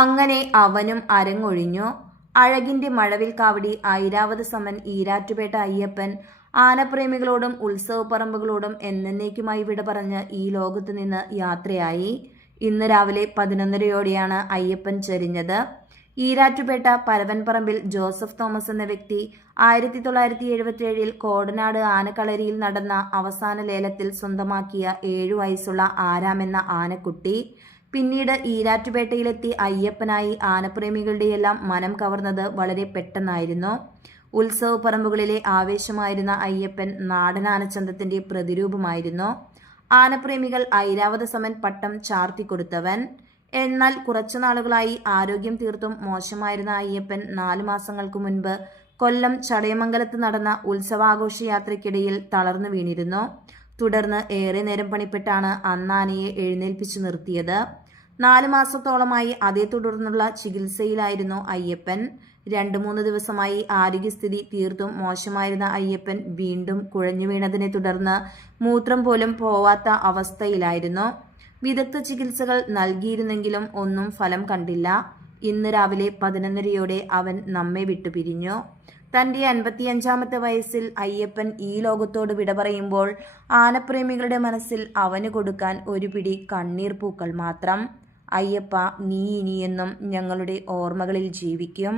അങ്ങനെ അവനും അരങ്ങൊഴിഞ്ഞു. അഴകിന്റെ മഴവിൽ കാവടി ഐരാവത സമൻ ഈരാറ്റുപേട്ട അയ്യപ്പൻ ആനപ്രേമികളോടും ഉത്സവപ്പറമ്പുകളോടും എന്നേക്കുമായി വിട പറഞ്ഞ് ഈ ലോകത്തു നിന്ന് യാത്രയായി. ഇന്ന് രാവിലെ പതിനൊന്നരയോടെയാണ് അയ്യപ്പൻ ചരിഞ്ഞത്. ഈരാറ്റുപേട്ട പരവൻപറമ്പിൽ ജോസഫ് തോമസ് എന്ന വ്യക്തി ആയിരത്തി തൊള്ളായിരത്തി എഴുപത്തിയേഴിൽ കോടനാട് ആനക്കളരിയിൽ നടന്ന അവസാന ലേലത്തിൽ സ്വന്തമാക്കിയ ഏഴു വയസ്സുള്ള ആരാമെന്ന ആനക്കുട്ടി പിന്നീട് ഈരാറ്റുപേട്ടയിലെത്തി അയ്യപ്പനായി ആനപ്രേമികളുടെയെല്ലാം മനം കവർന്നത് വളരെ പെട്ടെന്നായിരുന്നു. ഉത്സവ പറമ്പുകളിലെ ആവേശമായിരുന്ന അയ്യപ്പൻ നാടൻ പ്രതിരൂപമായിരുന്നു. ആനപ്രേമികൾ ഐരാവത സമൻ പട്ടം ചാർത്തിക്കൊടുത്തവൻ. എന്നാൽ കുറച്ചു നാളുകളായി ആരോഗ്യം തീർത്തും മോശമായിരുന്ന അയ്യപ്പൻ നാലു മാസങ്ങൾക്ക് മുൻപ് കൊല്ലം ചടയമംഗലത്ത് നടന്ന ഉത്സവാഘോഷ യാത്രയ്ക്കിടയിൽ തളർന്നു വീണിരുന്നു. തുടർന്ന് ഏറെ നേരം പണിപ്പെട്ടാണ് അന്നാനയെ എഴുന്നേൽപ്പിച്ചു നിർത്തിയത്. നാല് മാസത്തോളമായി അതേ തുടർന്നുള്ള ചികിത്സയിലായിരുന്നു അയ്യപ്പൻ. രണ്ടു മൂന്ന് ദിവസമായി ആരോഗ്യസ്ഥിതി തീർത്തും മോശമായിരുന്ന അയ്യപ്പൻ വീണ്ടും കുഴഞ്ഞു വീണതിനെ തുടർന്ന് മൂത്രം പോലും പോവാത്ത അവസ്ഥയിലായിരുന്നു. വിദഗ്ധ ചികിത്സകൾ നൽകിയിരുന്നെങ്കിലും ഒന്നും ഫലം കണ്ടില്ല. ഇന്ന് രാവിലെ പതിനൊന്നരയോടെ അവൻ നമ്മെ വിട്ടുപിരിഞ്ഞു തന്റെ അൻപത്തിയഞ്ചാമത്തെ വയസ്സിൽ അയ്യപ്പൻ ഈ ലോകത്തോട് വിട പറയുമ്പോൾ ആനപ്രേമികളുടെ മനസ്സിൽ അവന് കൊടുക്കാൻ ഒരു പിടി കണ്ണീർ പൂക്കൾ മാത്രം. അയ്യപ്പ നീ ഇനിയെന്നും ഞങ്ങളുടെ ഓർമ്മകളിൽ ജീവിക്കും.